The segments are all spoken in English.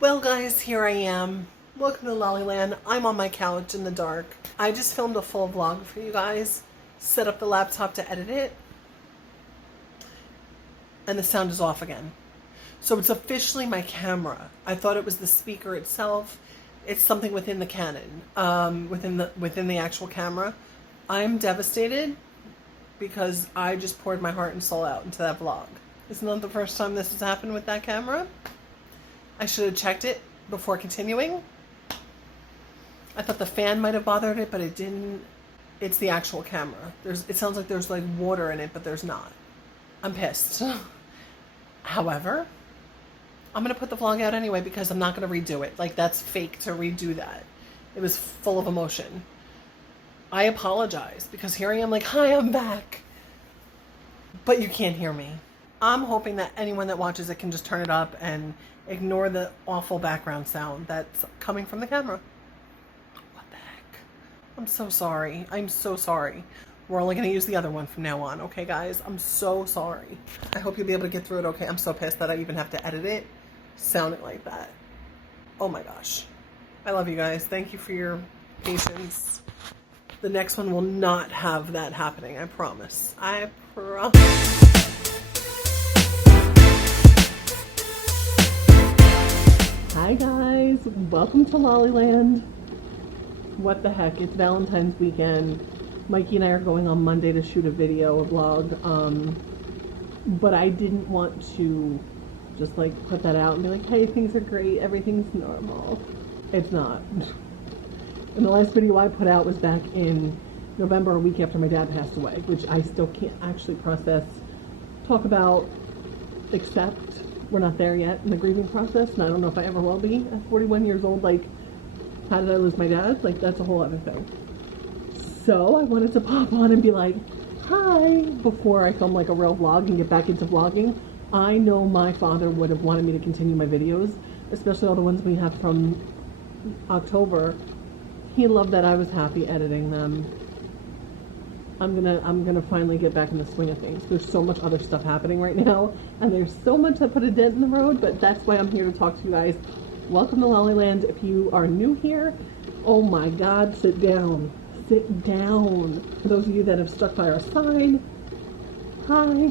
Well guys, here I am. Welcome to Lollyland. I'm on my couch in the dark. I just filmed a full vlog for you guys, set up the laptop to edit it, and the sound is off again. So it's officially my camera. I thought it was the speaker itself. It's something within the Canon, within the actual camera. I'm devastated because I just poured my heart and soul out into that vlog. It's not the first time this has happened with that camera. I should have checked it before continuing. I thought the fan might have bothered it, but it didn't. It's the actual camera. It sounds like there's like water in it, but there's not. I'm pissed. However, I'm going to put the vlog out anyway because I'm not going to redo it. Like, that's fake to redo that. It was full of emotion. I apologize because here I am like, hi, I'm back. But you can't hear me. I'm hoping that anyone that watches it can just turn it up and ignore the awful background sound that's coming from the camera. What the heck? I'm so sorry. I'm so sorry. We're only going to use the other one from now on. Okay, guys? I'm so sorry. I hope you'll be able to get through it okay. I'm so pissed that I even have to edit it sounding like that. Oh my gosh. I love you guys. Thank you for your patience. The next one will not have that happening. I promise. I promise. Hi guys, welcome to Lollyland. What the heck, it's Valentine's weekend. Mikey and I are going on Monday to shoot a video, a vlog, but I didn't want to just like put that out and be like, hey, things are great, everything's normal. It's not. And the last video I put out was back in November, a week after my dad passed away, which I still can't actually process, talk about, accept. We're not there yet in the grieving process, and I don't know if I ever will be at 41 years old. Like, how did I lose my dad? Like, that's a whole other thing. So I wanted to pop on and be like, hi, before I film like a real vlog and get back into vlogging. I know my father would have wanted me to continue my videos, especially all the ones we have from October. He loved that I was happy editing them. I'm gonna finally get back in the swing of things. There's so much other stuff happening right now, and there's so much that put a dent in the road, but that's why I'm here to talk to you guys. Welcome to Lollyland. If you are new here, oh my God, sit down. Sit down. For those of you that have stuck by our side, hi.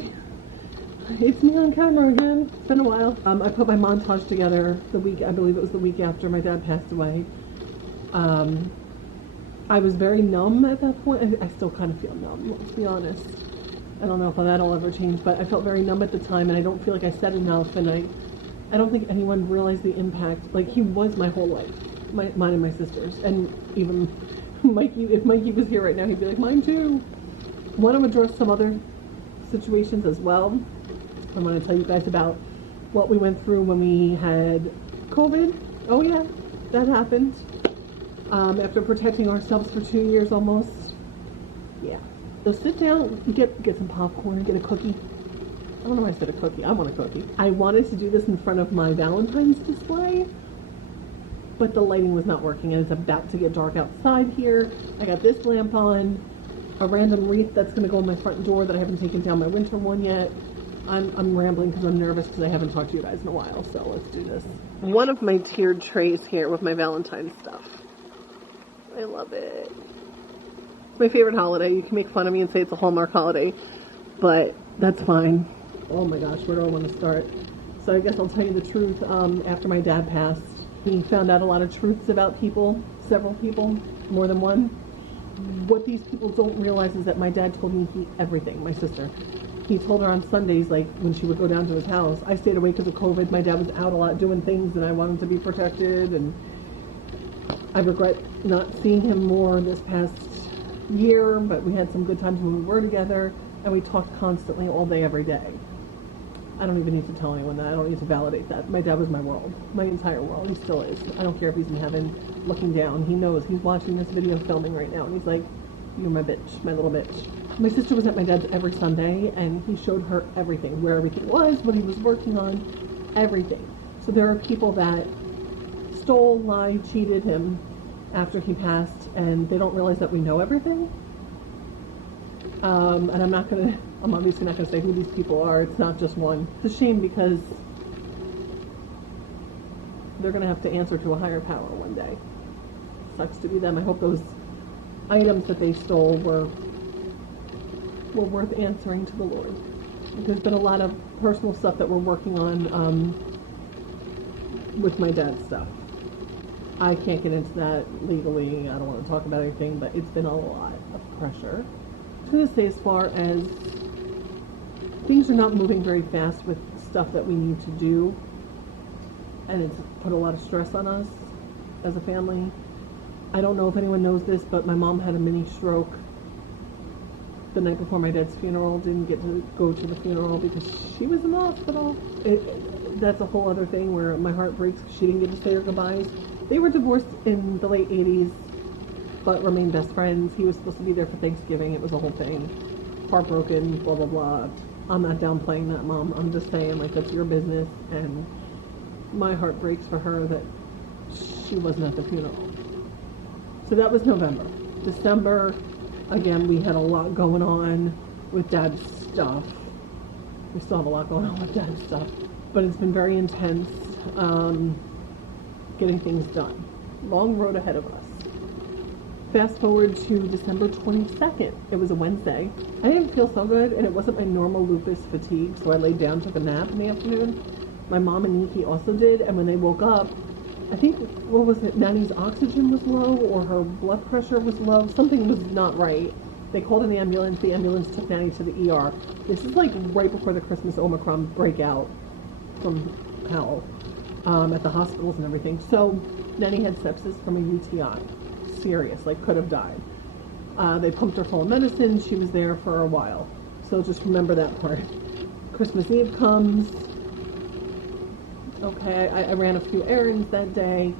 It's me on camera again. It's been a while. I put my montage together the week, I believe it was the week after my dad passed away. I was very numb at that point. I still kind of feel numb, let's be honest. I don't know if that'll ever change, but I felt very numb at the time, and I don't feel like I said enough, and I don't think anyone realized the impact. Like, he was my whole life, mine and my sister's, and even Mikey. If Mikey was here right now, he'd be like, mine too. I want to address some other situations as well. I want to tell you guys about what we went through when we had COVID. Oh yeah, that happened. After protecting ourselves for 2 years almost. Yeah. So sit down, get some popcorn, get a cookie. I don't know why I said a cookie. I want a cookie. I wanted to do this in front of my Valentine's display, but the lighting was not working, and it's about to get dark outside here. I got this lamp on, a random wreath that's going to go on my front door that I haven't taken down my winter one yet. I'm rambling because I'm nervous because I haven't talked to you guys in a while, so let's do this. One of my tiered trays here with my Valentine's stuff. I love it. It's my favorite holiday. You can make fun of me and say it's a Hallmark holiday, but that's fine. Oh my gosh, where do I want to start? So I guess I'll tell you the truth. After my dad passed, he found out a lot of truths about people, several people, more than one. What these people don't realize is that my dad told me everything, my sister. He told her on Sundays, like when she would go down to his house. I stayed away because of COVID. My dad was out a lot doing things, and I wanted to be protected, and I regret not seeing him more this past year, but we had some good times when we were together, and we talked constantly all day, every day. I don't even need to tell anyone that. I don't need to validate that. My dad was my world, my entire world. He still is. I don't care if he's in heaven looking down. He knows. He's watching this video filming right now, and he's like, you're my bitch, my little bitch. My sister was at my dad's every Sunday, and he showed her everything, where everything was, what he was working on, everything. So there are people that stole, lied, cheated him after he passed, and they don't realize that we know everything. And I'm obviously not gonna say who these people are. It's not just one. It's a shame because they're going to have to answer to a higher power one day. Sucks to be them. I hope those items that they stole were worth answering to the Lord. There's been a lot of personal stuff that we're working on with my dad's stuff. I can't get into that legally. I don't want to talk about anything, but it's been a lot of pressure. I'm going to say, as far as things are not moving very fast with stuff that we need to do, and it's put a lot of stress on us as a family. I don't know if anyone knows this, but my mom had a mini stroke the night before my dad's funeral. Didn't get to go to the funeral because she was in the hospital. That's a whole other thing where my heart breaks because she didn't get to say her goodbyes. They were divorced in the late 80s, but remained best friends. He was supposed to be there for Thanksgiving. It was a whole thing. Heartbroken, blah, blah, blah. I'm not downplaying that, Mom. I'm just saying, like, that's your business, and my heart breaks for her that she wasn't at the funeral. So that was November. December, again, we had a lot going on with Dad's stuff. We still have a lot going on with Dad's stuff, but it's been very intense getting things done. Long road ahead of us. Fast forward to December 22nd. It was a Wednesday. I didn't feel so good, and it wasn't my normal lupus fatigue, so I laid down, took a nap in the afternoon. My mom and Nikki also did, and when they woke up, I think, what was it, Nanny's oxygen was low, or her blood pressure was low. Something was not right. They called in the ambulance. The ambulance took Nanny to the ER. This is like right before the Christmas Omicron breakout from hell at the hospitals and everything. So Nanny had sepsis from a UTI. Serious, like could have died. They pumped her full of medicine. She was there for a while. So just remember that part. Christmas Eve comes. Okay, I ran a few errands that day.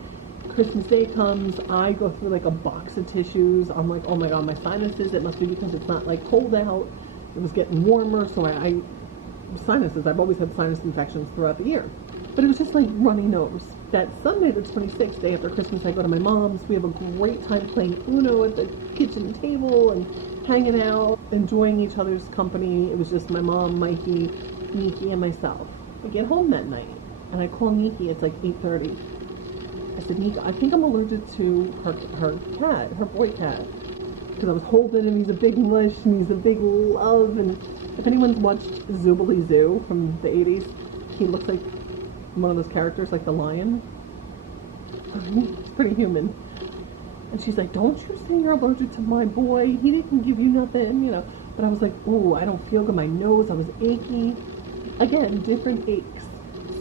Christmas Day comes. I go through like a box of tissues. I'm like, oh my God, my sinuses. It must be because it's not like cold out. It was getting warmer, so sinuses. I've always had sinus infections throughout the year. But it was just like runny nose. That Sunday, the 26th, day after Christmas, I go to my mom's. We have a great time playing Uno at the kitchen table and hanging out, enjoying each other's company. It was just my mom, Mikey, Nikki, and myself. I get home that night, and I call Nikki. It's like 8:30. I said, Nikki, I think I'm allergic to her cat, her boy cat. Because I was holding him. He's a big mush, and he's a big love. And if anyone's watched Zoobly Zoo from the 80s, he looks like one of those characters, like the lion. He's pretty human. And she's like, don't you say you're allergic to my boy. He didn't give you nothing, you know. But I was like, ooh, I don't feel good. My nose, I was achy. Again, different aches.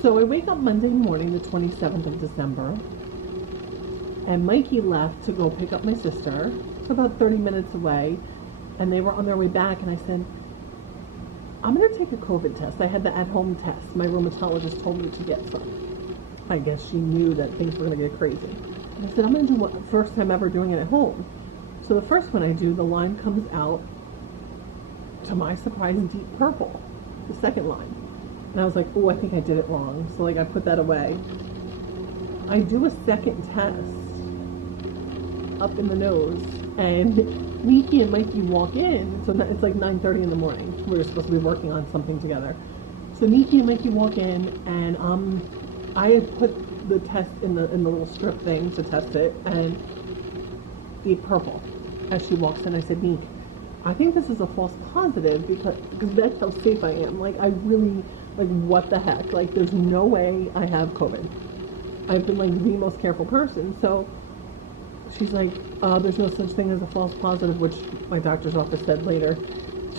So I wake up Monday morning, the 27th of December, and Mikey left to go pick up my sister. It's about 30 minutes away, and they were on their way back, and I said, I'm going to take a COVID test. I had the at-home test. My rheumatologist told me to get some. I guess she knew that things were going to get crazy. And I said, I'm going to do what, first time ever doing it at home. So the first one I do, the line comes out, to my surprise, deep purple. The second line. And I was like, oh, I think I did it wrong. So, like, I put that away. I do a second test up in the nose, and Nikki and Mikey walk in. So it's like 9:30 in the morning. We were supposed to be working on something together. So Nikki and Mikey walk in, and I had put the test in the little strip thing to test it, and deep purple. As she walks in, I said, Nick, I think this is a false positive because that's how safe I am. Like, I really, like, what the heck? Like, there's no way I have COVID. I've been, like, the most careful person. So she's like, there's no such thing as a false positive, which my doctor's office said later.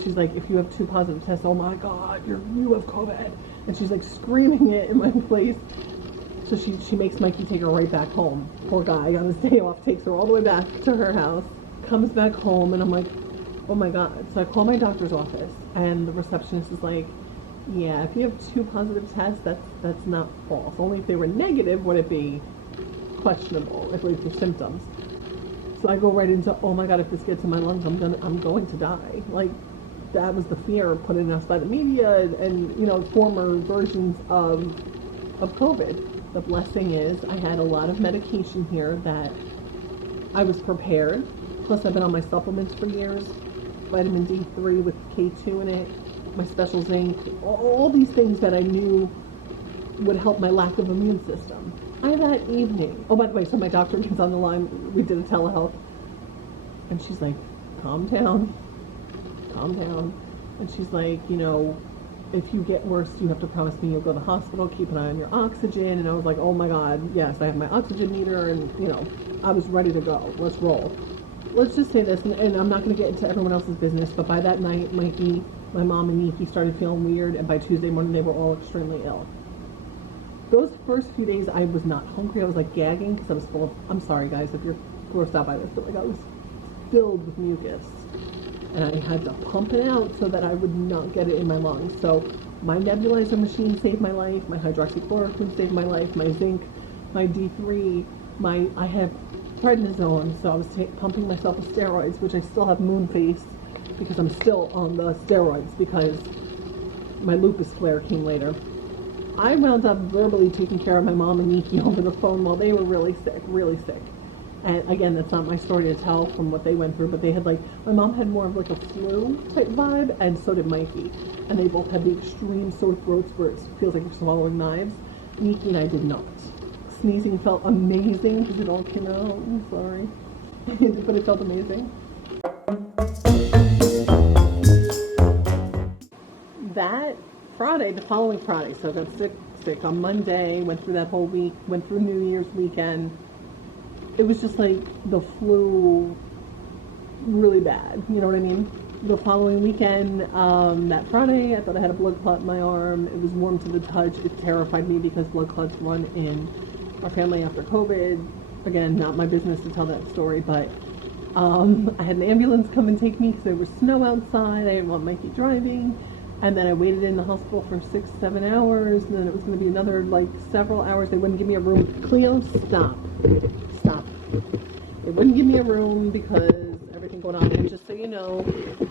She's like, if you have 2 positive tests, oh my God, you have COVID. And she's like screaming it in my face. So she makes Mikey take her right back home. Poor guy on his day off, takes her all the way back to her house, comes back home, and I'm like, oh my God. So I call my doctor's office, and the receptionist is like, yeah, if you have 2 positive tests, that's not false. Only if they were negative would it be questionable, if it's your symptoms. So I go right into, oh my God, if this gets in my lungs, I'm going to die. Like, that was the fear put in us by the media and you know, former versions of COVID. The blessing is I had a lot of medication here that I was prepared. Plus, I've been on my supplements for years. Vitamin D3 with K2 in it, my special zinc, all these things that I knew would help my lack of immune system. That evening, oh, by the way, so my doctor gets on the line, we did a telehealth, and she's like, calm down. And she's like, if you get worse, you have to promise me you'll go to the hospital, keep an eye on your oxygen. And I was like, oh my God, yes, I have my oxygen meter, and I was ready to go. Let's roll. Let's just say this, and I'm not going to get into everyone else's business, but by that night, Mikey, my mom, and Nikki started feeling weird, and by Tuesday morning, they were all extremely ill. Those first few days, I was not hungry. I was like gagging because I was full of, I'm sorry guys if you're grossed out by this, but like I was filled with mucus. And I had to pump it out so that I would not get it in my lungs. So my nebulizer machine saved my life, my hydroxychloroquine saved my life, my zinc, my D3, I have prednisone, so I was pumping myself with steroids, which I still have moon face because I'm still on the steroids because my lupus flare came later. I wound up verbally taking care of my mom and Nikki over the phone while they were really sick. And again, that's not my story to tell from what they went through, but they had my mom had more of like a flu type vibe, and so did Mikey. And they both had the extreme sore throats where it feels like you're swallowing knives. Nikki and I did not. Sneezing felt amazing because it all came out. I'm sorry. But it felt amazing. That Friday, the following Friday, so I got sick on Monday, went through that whole week, went through New Year's weekend. It was just like the flu really bad, you know what I mean? The following weekend, that Friday, I thought I had a blood clot in my arm. It was warm to the touch. It terrified me because blood clots run in our family after COVID. Again, not my business to tell that story, but I had an ambulance come and take me because there was snow outside. I didn't want Mikey driving. And then I waited in the hospital for 6-7 hours, and then it was going to be another, several hours. They wouldn't give me a room. Cleo, stop. They wouldn't give me a room because everything going on. And just so you know,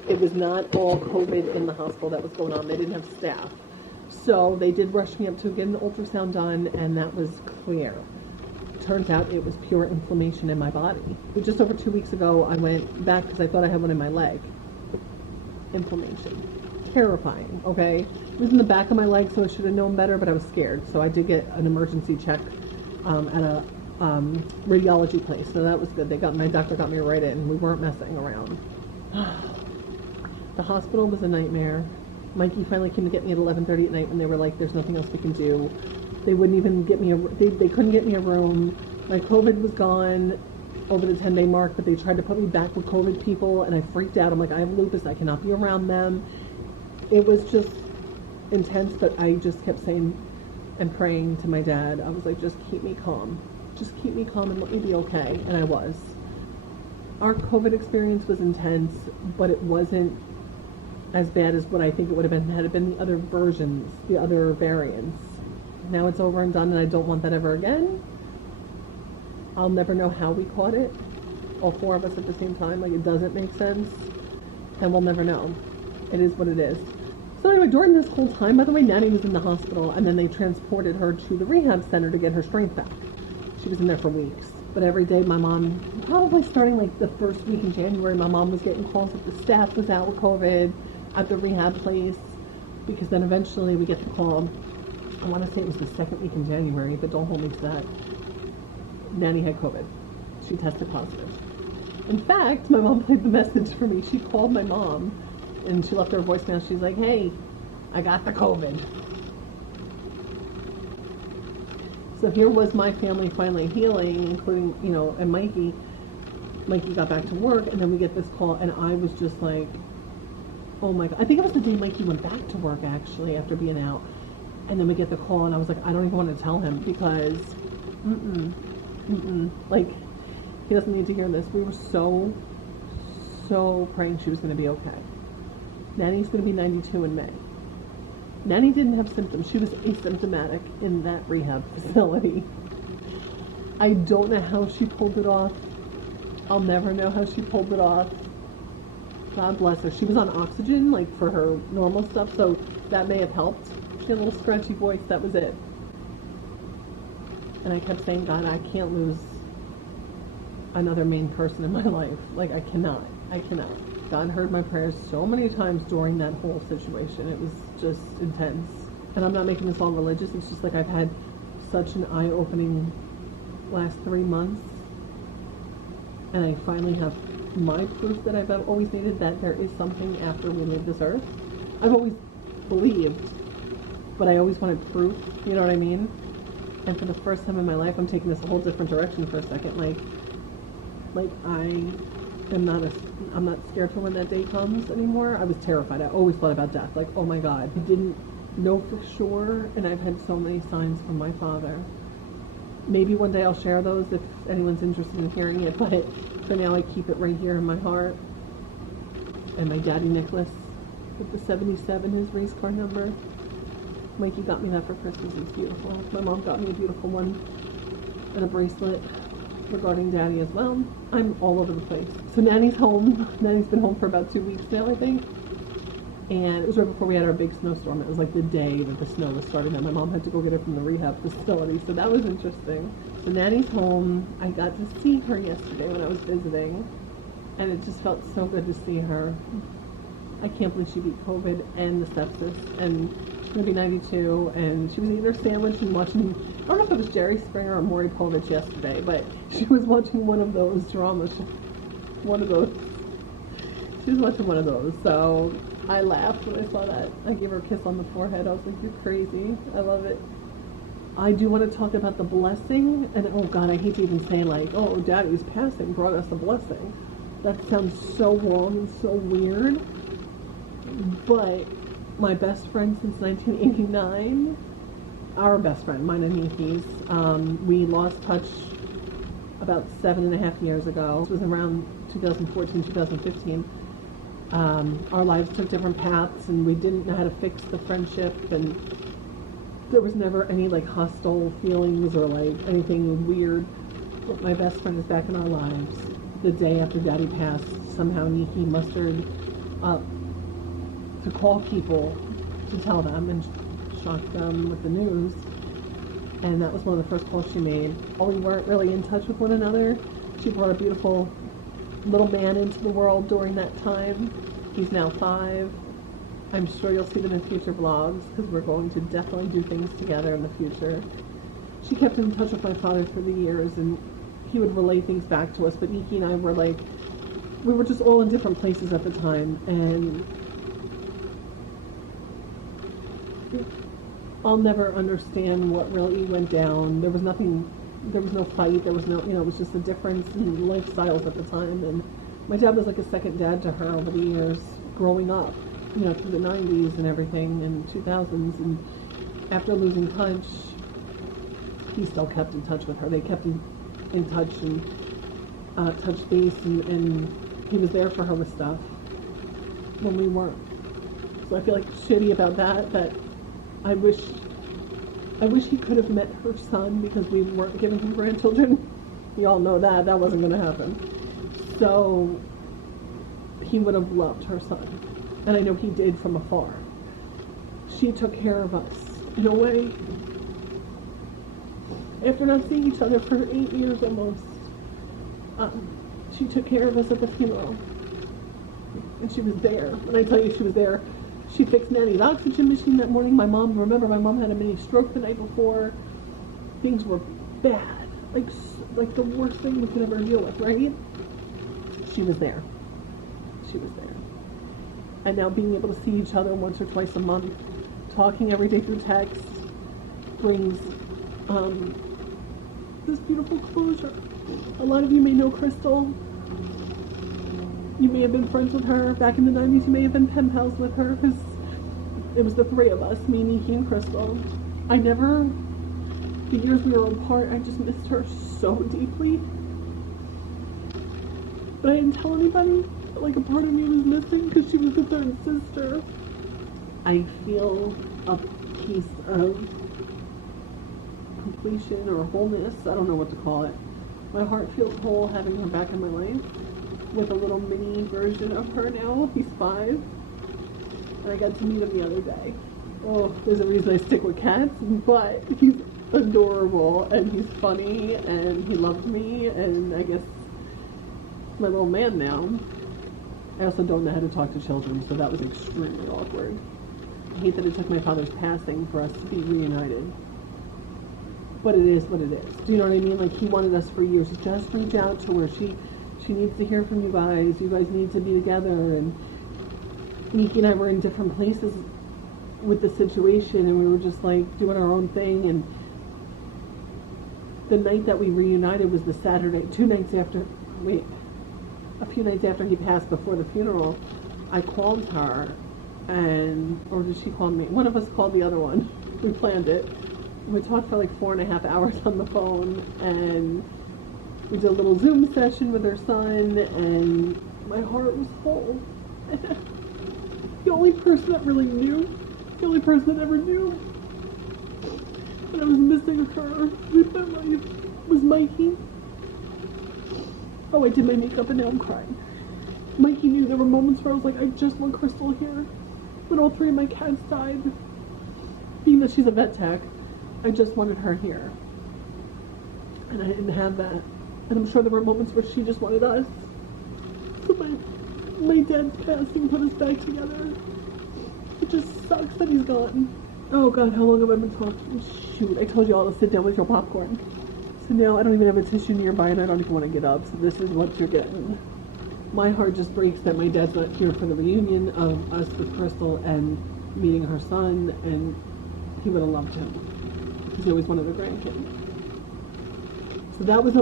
it was not all COVID in the hospital that was going on. They didn't have staff. So they did rush me up to get an ultrasound done, and that was clear. Turns out it was pure inflammation in my body. Just over 2 weeks ago, I went back because I thought I had one in my leg. Inflammation. Terrifying, okay? It was in the back of my leg, so I should have known better, but I was scared. So I did get an emergency check at a radiology place, so that was good. My doctor got me right in. We weren't messing around. The hospital was a nightmare. Mikey finally came to get me at 11:30 at night when they were like, there's nothing else we can do. They wouldn't even get me they couldn't get me a room. My COVID was gone over the 10-day mark, but they tried to put me back with COVID people, and I freaked out. I'm like, I have lupus, I cannot be around them. It was just intense, but I just kept saying and praying to my dad. I was like, just keep me calm. Just keep me calm and let me be okay. And I was. Our COVID experience was intense, but it wasn't as bad as what I think it would have been had it been the other versions, the other variants. Now it's over and done, and I don't want that ever again. I'll never know how we caught it, all four of us at the same time. It doesn't make sense, and we'll never know. It is what it is. So anyway, during this whole time, by the way, Nanny was in the hospital, and then they transported her to the rehab center to get her strength back. She was in there for weeks. But every day my mom, probably starting the first week in January, my mom was getting calls that the staff was out with COVID at the rehab place, because then eventually we get the call, I want to say it was the second week in January, but don't hold me to that. Nanny had COVID. She tested positive. In fact, my mom played the message for me. She called my mom, and she left her a voicemail. She's like, hey, I got the COVID. So here was my family finally healing, including, and Mikey. Mikey got back to work, and then we get this call, and I was just like, oh my God. I think it was the day Mikey went back to work, actually, after being out. And then we get the call, and I was like, I don't even want to tell him, because, he doesn't need to hear this. We were so praying she was going to be okay. Nanny's going to be 92 in May. Nanny didn't have symptoms. She was asymptomatic in that rehab facility. I don't know how she pulled it off. I'll never know how she pulled it off. God bless her. She was on oxygen, for her normal stuff, so that may have helped. She had a little scratchy voice. That was it. And I kept saying, God, I can't lose another main person in my life. I cannot. God heard my prayers so many times during that whole situation. It was just intense. and I'm not making this all religious, it's just like I've had such an eye-opening last 3 months, and I finally have my proof that I've always needed, that there is something after we leave this earth. I've always believed, but I always wanted proof, you know what I mean? And for the first time in my life, I'm taking this a whole different direction for a second. Like I'm not scared for when that day comes anymore. I was terrified. I always thought about death. Like, oh my God, I didn't know for sure, and I've had so many signs from my father. Maybe one day I'll share those if anyone's interested in hearing it, but for now I keep it right here in my heart. And my daddy necklace with the 77, his race car number. Mikey got me that for Christmas. It's beautiful. My mom got me a beautiful one and a bracelet regarding daddy as well. I'm all over the place. So Nanny's home. Nanny's been home for about 2 weeks now, I think. And it was right before we had our big snowstorm. It was like the day that the snow was starting, and my mom had to go get her from the rehab facility. So that was interesting. So Nanny's home. I got to see her yesterday when I was visiting, and it just felt so good to see her. I can't believe she beat COVID and the sepsis, and she's going to be 92, and she was eating her sandwich and watching, I don't know if it was Jerry Springer or Maury Povich yesterday, but she was watching one of those dramas, she was watching one of those, so I laughed when I saw that. I gave her a kiss on the forehead. I was like, you're crazy. I love it. I do want to talk about the blessing, and oh God, I hate to even say like, oh, Daddy's passing brought us a blessing. That sounds so wrong and so weird, but my best friend since 1989, our best friend, mine and Niki's, we lost touch about 7.5 years ago. It was around 2014, 2015. Our lives took different paths, and we didn't know how to fix the friendship, and there was never any like hostile feelings or like anything weird. But my best friend is back in our lives. The day after Daddy passed, somehow Niki mustered up to call people to tell them and shock them with the news. And that was one of the first calls she made. While we weren't really in touch with one another, she brought a beautiful little man into the world during that time. He's now 5. I'm sure you'll see them in future vlogs because we're going to definitely do things together in the future. She kept in touch with my father through the years, and he would relay things back to us, but Niki and I were like, we were just all in different places at the time, and I'll never understand what really went down. There was no fight, there was no, it was just a difference in lifestyles at the time, and my dad was like a second dad to her over the years, growing up, through the 90s and everything, and 2000s, and after losing touch, he still kept in touch with her. They kept in touch and touched base, and he was there for her with stuff when we weren't. So I feel like shitty about that I wish he could have met her son because we weren't giving him grandchildren. We all know that wasn't going to happen. So he would have loved her son, and I know he did from afar. She took care of us in a way. After not seeing each other for 8 years almost, she took care of us at the funeral, and she was there. When I tell you she was there, she fixed Nanny's oxygen machine that morning. My mom had a mini stroke the night before. Things were bad, like the worst thing we could ever deal with, right? She was there. And now being able to see each other once or twice a month, talking every day through text, brings this beautiful closure. A lot of you may know Crystal. You may have been friends with her back in the 90s. You may have been pen pals with her because it was the 3 of us, me, Niki, and Crystal. The years we were apart, I just missed her so deeply. But I didn't tell anybody. Like a part of me was missing because she was the 3rd sister. I feel a piece of completion or wholeness. I don't know what to call it. My heart feels whole having her back in my life with a little mini version of her now. He's 5. And I got to meet him the other day. Oh, there's a reason I stick with cats, but he's adorable and he's funny and he loves me, and I guess my little man now. I also don't know how to talk to children, so that was extremely awkward. I hate that it took my father's passing for us to be reunited. But it is what it is. Do you know what I mean? Like, he wanted us for years to just reach out to her. She needs to hear from you guys. You guys need to be together. And Nikki and I were in different places with the situation, and we were just like doing our own thing. And the night that we reunited was the Saturday, a few nights after he passed before the funeral. I called her, or did she call me? One of us called the other one. We planned it. We talked for like 4.5 hours on the phone, and we did a little Zoom session with her son, and my heart was full. The only person that really knew, the only person that ever knew that I was missing her with my life was Mikey. Oh, I did my makeup and now I'm crying. Mikey knew there were moments where I was like, I just want Crystal here. When all 3 of my cats died, being that she's a vet tech, I just wanted her here. And I didn't have that. And I'm sure there were moments where she just wanted us. So my dad's passing put us back together. It just sucks that he's gone. Oh God, how long have I been talking? Shoot, I told you all to sit down with your popcorn. So now I don't even have a tissue nearby and I don't even want to get up. So this is what you're getting. My heart just breaks that my dad's not here for the reunion of us with Crystal and meeting her son, and he would have loved him. Because he always wanted a grandkid. So that was a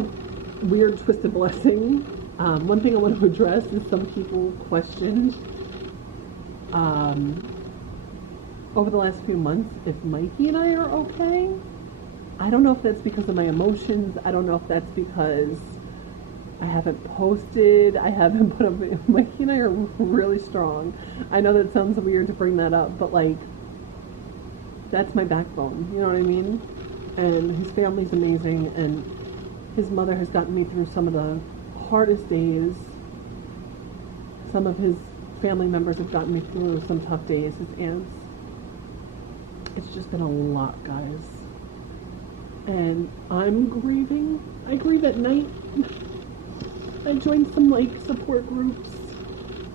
weird, twisted blessing. One thing I want to address is some people questioned over the last few months if Mikey and I are okay. I don't know if that's because of my emotions. I don't know if that's because I haven't posted. I haven't put up. Mikey and I are really strong. I know that sounds weird to bring that up, but like, that's my backbone. You know what I mean? And his family's amazing, and his mother has gotten me through some of the hardest days. Some of his family members have gotten me through some tough days, his aunts. It's just been a lot, guys. And I'm grieving. I grieve at night. I joined some like support groups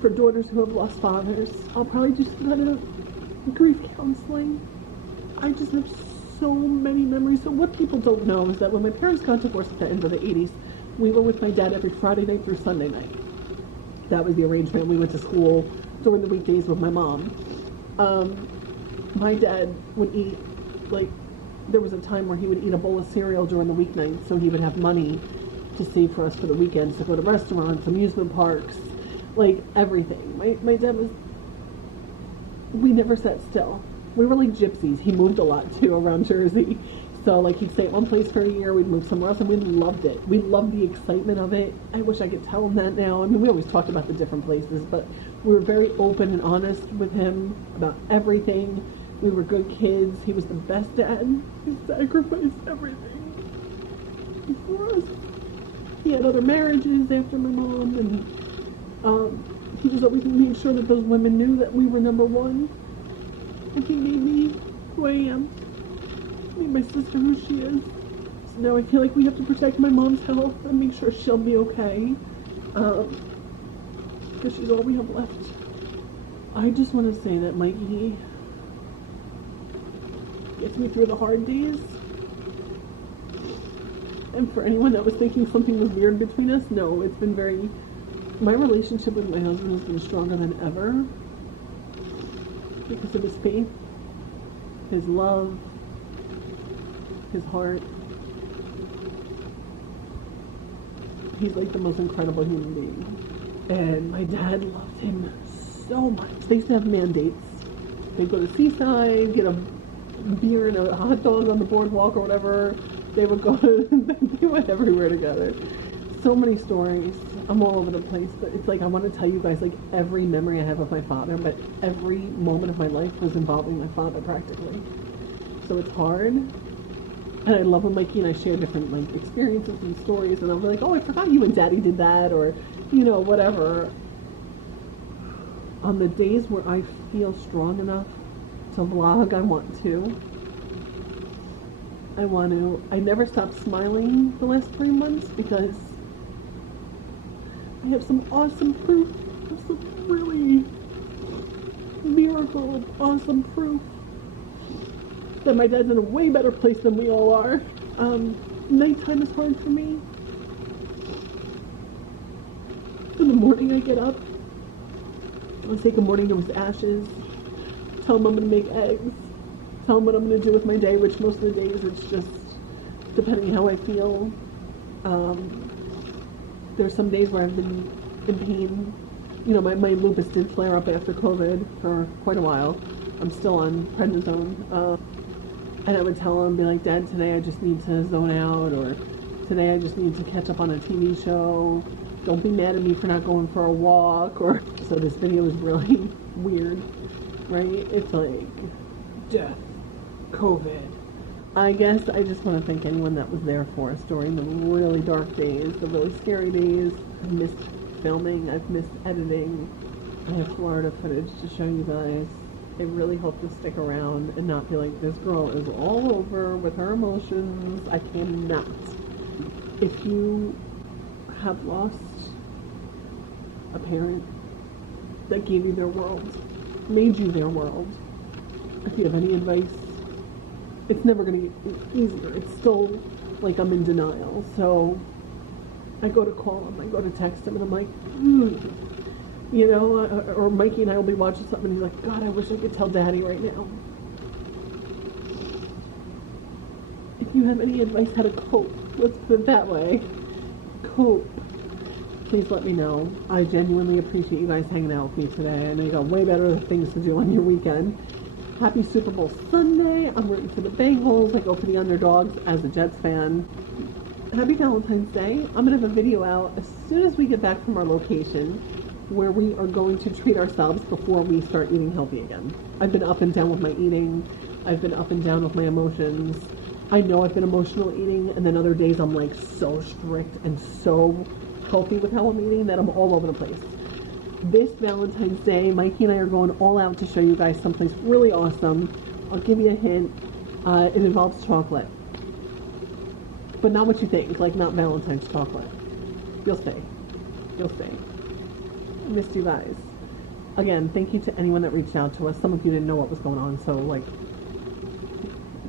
for daughters who have lost fathers. I'll probably do some kind of grief counseling. I just have so many memories. So what people don't know is that when my parents got divorced at the end of the 80s, we were with my dad every Friday night through Sunday night. That was the arrangement. We went to school during the weekdays with my mom. My dad would eat, like, there was a time where he would eat a bowl of cereal during the weeknights so he would have money to save for us for the weekends, to go to restaurants, amusement parks, like everything. My dad was, we never sat still. We were like gypsies. He moved a lot too around Jersey. So like he'd stay at one place for a year, we'd move somewhere else, and we loved it. We loved the excitement of it. I wish I could tell him that now. I mean, we always talked about the different places, but we were very open and honest with him about everything. We were good kids. He was the best dad. He sacrificed everything for us. He had other marriages after my mom, and he just always made sure that those women knew that we were number one. And he made me who I am. He made my sister who she is. So now I feel like we have to protect my mom's health and make sure she'll be okay. Because she's all we have left. I just want to say that Mikey gets me through the hard days. And for anyone that was thinking something was weird between us, no, it's been very... My relationship with my husband has been stronger than ever. Because of his faith, his love, his heart. He's like the most incredible human being. And my dad loved him so much. They used to have mandates. They'd go to Seaside, get a beer and a hot dog on the boardwalk or whatever. They would go, they went everywhere together. So many stories. I'm all over the place, but it's like I want to tell you guys like every memory I have of my father, but every moment of my life was involving my father practically. So it's hard. And I love when Mikey and I share different like experiences and stories, and I'll be like, oh, I forgot you and Daddy did that, or you know, whatever. On the days where I feel strong enough to vlog, I want to. I never stopped smiling the last 3 months because I have some awesome proof of some really miracle of awesome proof that my dad's in a way better place than we all are. Nighttime is hard for me. In the morning I get up, I'll take a morning to his ashes, tell him I'm going to make eggs, tell him what I'm going to do with my day, which most of the days it's just depending how I feel. There's some days where I've been in pain. You know, my lupus did flare up after COVID for quite a while. I'm still on prednisone. And I would tell him, be like, Dad, today I just need to zone out, or today I just need to catch up on a TV show. Don't be mad at me for not going for a walk. Or so this video is really weird, right? It's like death, COVID. I guess I just want to thank anyone that was there for us during the really dark days, the really scary days. I've missed filming, I've missed editing. I have Florida footage to show you guys. I really hope to stick around and not be like, this girl is all over with her emotions. I cannot. If you have lost a parent that gave you their world, made you their world, if you have any advice, it's never going to get easier. It's still like I'm in denial. So I go to call him, I go to text him, and I'm like, you know, or Mikey and I will be watching something and he's like, God, I wish I could tell Daddy right now. If you have any advice how to cope, let's put it that way, cope, please let me know. I genuinely appreciate you guys hanging out with me today. I know you got way better things to do on your weekend. Happy Super Bowl Sunday. I'm rooting for the Bengals. I go for the underdogs as a Jets fan. Happy Valentine's Day. I'm going to have a video out as soon as we get back from our location where we are going to treat ourselves before we start eating healthy again. I've been up and down with my eating. I've been up and down with my emotions. I know I've been emotional eating, and then other days I'm like so strict and so healthy with how I'm eating that I'm all over the place. This Valentine's Day, Mikey and I are going all out to show you guys someplace really awesome. I'll give you a hint. It involves chocolate. But not what you think, like not Valentine's chocolate. You'll stay. You'll stay. I missed you guys. Again, thank you to anyone that reached out to us. Some of you didn't know what was going on, so like,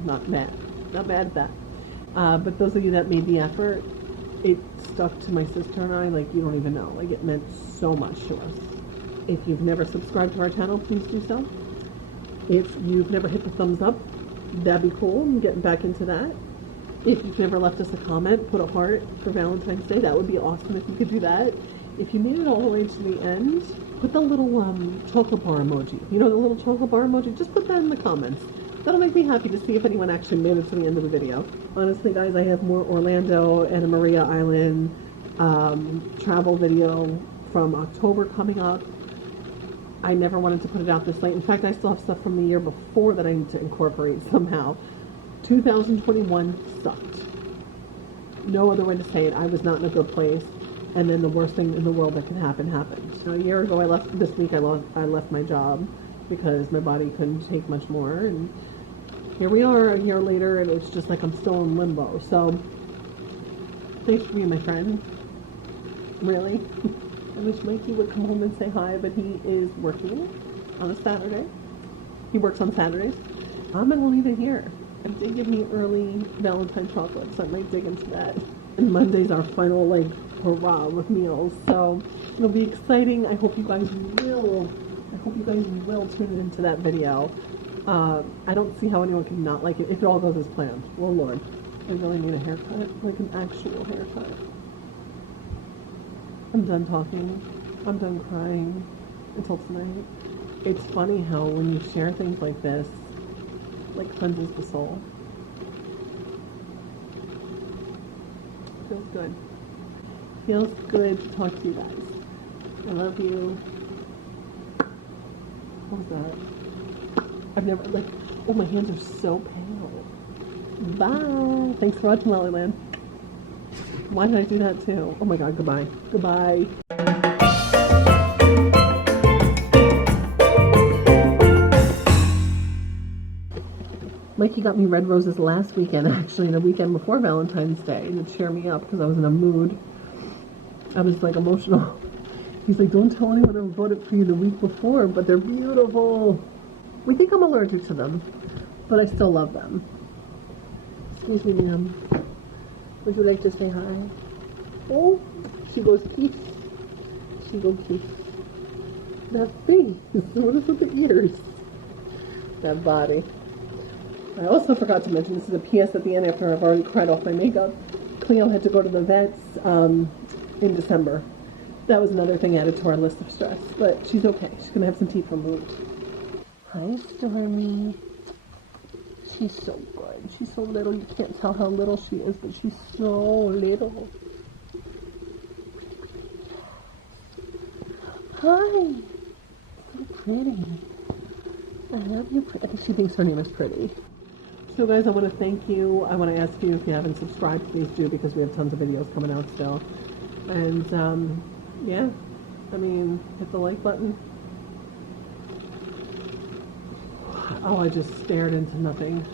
not mad. Not mad at that. But those of you that made the effort, it stuck to my sister and I like you don't even know. Like it meant so much to us. If you've never subscribed to our channel, please do so. If you've never hit the thumbs up, that'd be cool. I'm getting back into that. If you've never left us a comment, put a heart for Valentine's Day. That would be awesome if you could do that. If you made it all the way to the end, put the little chocolate bar emoji. You know the little chocolate bar emoji? Just put that in the comments. That'll make me happy to see if anyone actually made it to the end of the video. Honestly, guys, I have more Orlando and Maria Island travel video from October coming up. I never wanted to put it out this late. In fact, I still have stuff from the year before that I need to incorporate somehow. 2021 sucked. No other way to say it. I was not in a good place. And then the worst thing in the world that could happen happened. So a year ago, this week I left my job because my body couldn't take much more. And here we are a year later, and it's just like I'm still in limbo. So thanks for being my friend. Really. I wish Mikey would come home and say hi, but he is working on a Saturday. He works on Saturdays. I'm going to leave it here. And did give me early Valentine chocolate, so I might dig into that. And Monday's our final, like, hurrah with meals. So it'll be exciting. I hope you guys will tune into that video. I don't see how anyone can not like it if it all goes as planned. Well, Lord, I really need a haircut, like an actual haircut. I'm done talking. I'm done crying until tonight. It's funny how when you share things like this, like cleanses the soul. Feels good. Feels good to talk to you guys. I love you. What was that? I've never, like, oh, my hands are so pale. Bye. Thanks for watching, Lollyland. Why did I do that too? Oh my God, goodbye. Goodbye. Mikey got me red roses last weekend, actually, the weekend before Valentine's Day, to cheer me up because I was in a mood. I was like emotional. He's like, don't tell anyone I bought it for you the week before, but they're beautiful. We think I'm allergic to them, but I still love them. Excuse me, ma'am. Would you like to say hi? Oh, she goes kiss. She goes kiss. That face. What is with the ears? That body. I also forgot to mention, this is a PS at the end after I've already cried off my makeup. Cleo had to go to the vets in December. That was another thing added to our list of stress, but she's okay. She's going to have some teeth removed. Hi, Stormy. She's so good. She's so little. You can't tell how little she is, but she's so little. Hi. So pretty. I love you. I think she thinks her name is Pretty. So guys, I want to thank you. I want to ask you, if you haven't subscribed, please do, because we have tons of videos coming out still. And yeah, I mean, hit the like button. Oh, I just stared into nothing.